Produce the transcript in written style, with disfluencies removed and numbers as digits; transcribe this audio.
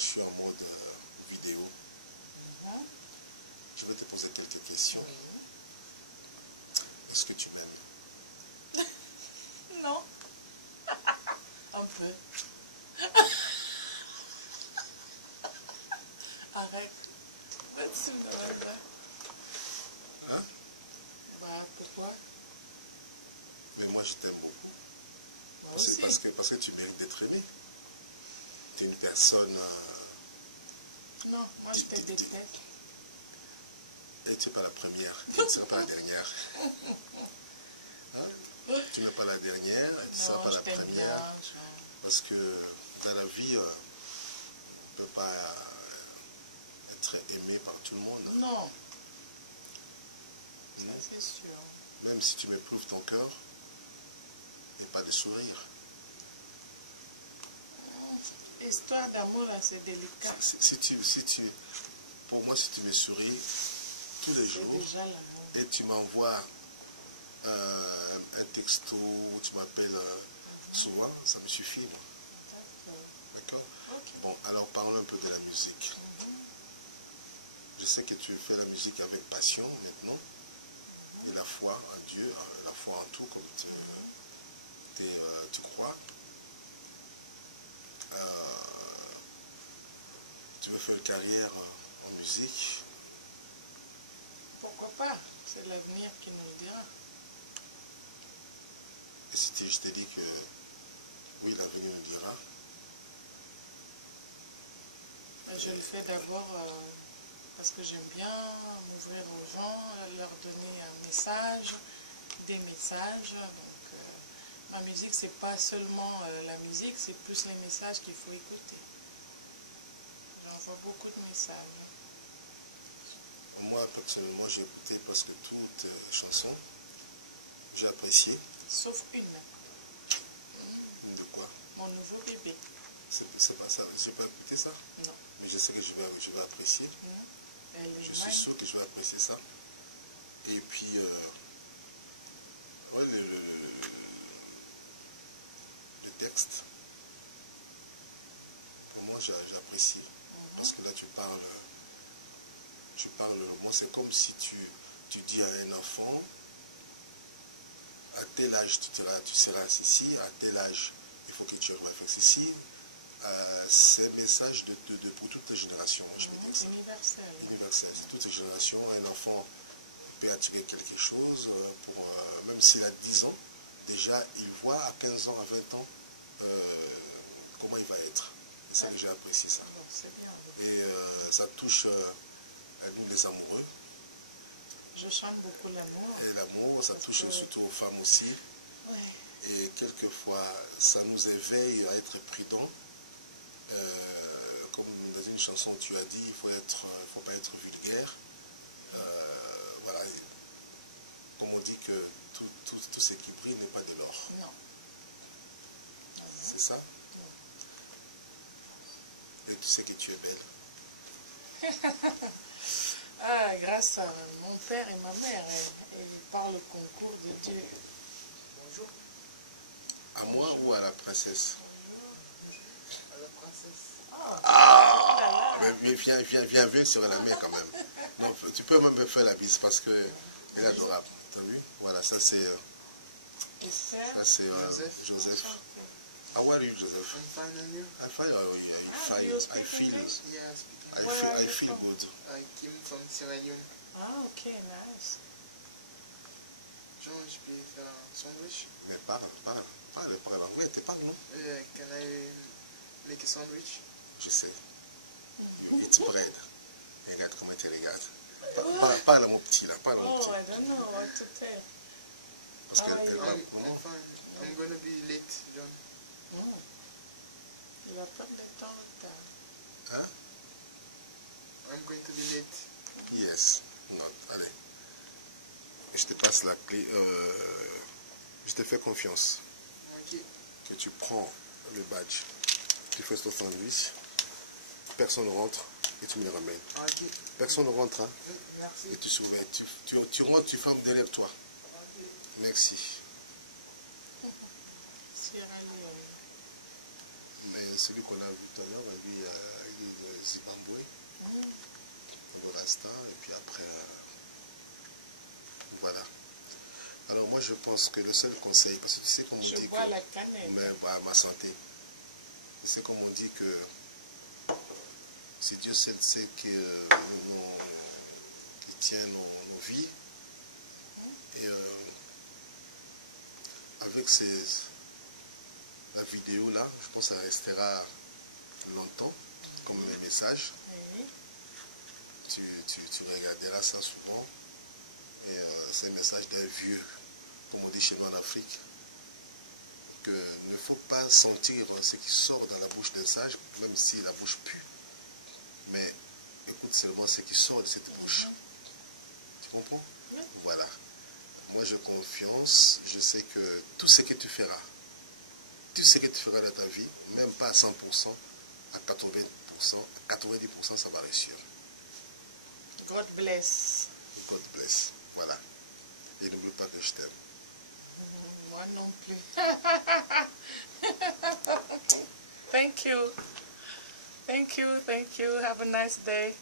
je suis en mode vidéo. Je vais te poser quelques questions. Est-ce que tu m'aimes? Non. Un peu. Arrête. Tu me demandes là. Hein? Bah, pourquoi? Mais moi, je t'aime beaucoup. Moi aussi. Parce que tu mérites d'être aimé. Tu es une personne... Non, moi je te déteste. Et tu n'es pas la première. Tu ne seras pas la dernière. Hein? Tu n'es pas la dernière. Tu ne seras pas la première. Bien, parce que dans la vie, on ne peut pas être aimé par tout le monde. Non. Ça, c'est sûr. Même si tu m'éprouves ton cœur, il n'y a pas de sourire. Histoire d'amour, là, c'est délicat. Pour moi, si tu me souris tous les jours et tu m'envoies un texto ou tu m'appelles souvent, ça me suffit. D'accord? Okay. Bon, alors parlons un peu de la musique. Je sais que tu fais la musique avec passion maintenant. Et la foi en Dieu, la foi en tout, comme tu crois. Tu veux faire une carrière en musique? Pourquoi pas? C'est l'avenir qui nous le dira. Et si je t'ai dit que oui, l'avenir nous dira? Je le fais d'abord parce que j'aime bien m'ouvrir aux gens, leur donner un message, des messages. Donc, ma musique, c'est pas seulement la musique, c'est plus les messages qu'il faut écouter. J'envoie beaucoup de messages. Moi, personnellement, j'ai écouté parce que toutes les chansons, j'ai apprécié. Sauf une. De quoi? Mon nouveau bébé. C'est pas ça, je n'ai pas écouté ça? Non. Mais je sais que je vais apprécier. Je suis sûr que je vais apprécier ça. Et puis, ouais, le texte, pour moi, j'apprécie. Parce que là, tu parles, moi, c'est comme si tu dis à un enfant, à tel âge tu seras ici, à tel âge, il faut que tu réfléchisses ici. C'est un message pour toutes les générations, je peux dire ça. Universel. Universel, c'est toutes les générations. Un enfant peut attirer quelque chose, même s'il a 10 ans, déjà, il voit à 15 ans, à 20 ans, comment il va être. Et ça, j'ai apprécié ça. Et ça touche nous, les amoureux. Je chante beaucoup l'amour. Et l'amour, ça touche surtout aux femmes aussi. Ouais. Et quelquefois, ça nous éveille à être prudents. Comme dans une chanson, tu as dit, il ne faut pas être vulgaire. Voilà. Comme on dit que tout ce qui brille n'est pas de l'or. Non. C'est ça? Et tu sais que tu es belle. Ah, grâce à mon père et ma mère, ils parlent au concours de Dieu. Bonjour. À moi ou à la princesse? Bonjour. À la princesse. Ah, mais viens vu sur la mienne quand même. Non, tu peux même me faire la bise parce que elle est adorable. T'as vu? Voilà, ça c'est Joseph. How are you, Joseph? I'm fine, and you? I'm fine. I feel good. I came from Sierra Leone. Ah, ok, nice. Jean, je peux faire un sandwich? Mais parle anglais, tu parles, non? Can I make a sandwich? Je sais. You eat bread. Regarde comment tu regardes. Parle mon petit là, parle mon petit. Oh, I don't know what to tell. Parce que I'm fine. I'm going to be late, John. Il va prendre le temps en retard. Hein? I'm going to be late. Yes. Non, allez. Je te passe la clé. Je te fais confiance. Ok. Que tu prends le badge. Tu fais ton sandwich. Personne ne rentre et tu me le ramènes. Ok. Personne ne rentre, hein? Merci. Et tu rentres, tu fermes derrière toi. Ok. Merci. Sierra Leone. Mais celui qu'on a vu tout à l'heure, lui, il moi je pense que le seul conseil, parce que tu sais comme on Je dit bois que... la cannelle. Mais ma santé. C'est comme on dit que c'est Dieu seul sait qui tient nos vies. Et avec la vidéo là, je pense que ça restera longtemps comme un message. Oui. Tu regarderas ça souvent. Et c'est un message d'un vieux, comme on dit chez nous en Afrique, que ne faut pas sentir ce qui sort dans la bouche d'un sage, même si la bouche pue. Mais écoute seulement ce qui sort de cette bouche. Tu comprends? Oui. Voilà. Moi j'ai confiance, je sais que tout ce que tu feras dans ta vie, même pas à 100%, à 80%, à 90%, ça va réussir. God bless. God bless. Voilà. Et n'oublie pas que je t'aime. Moi non plus. Thank you. Thank you. Thank you. Have a nice day.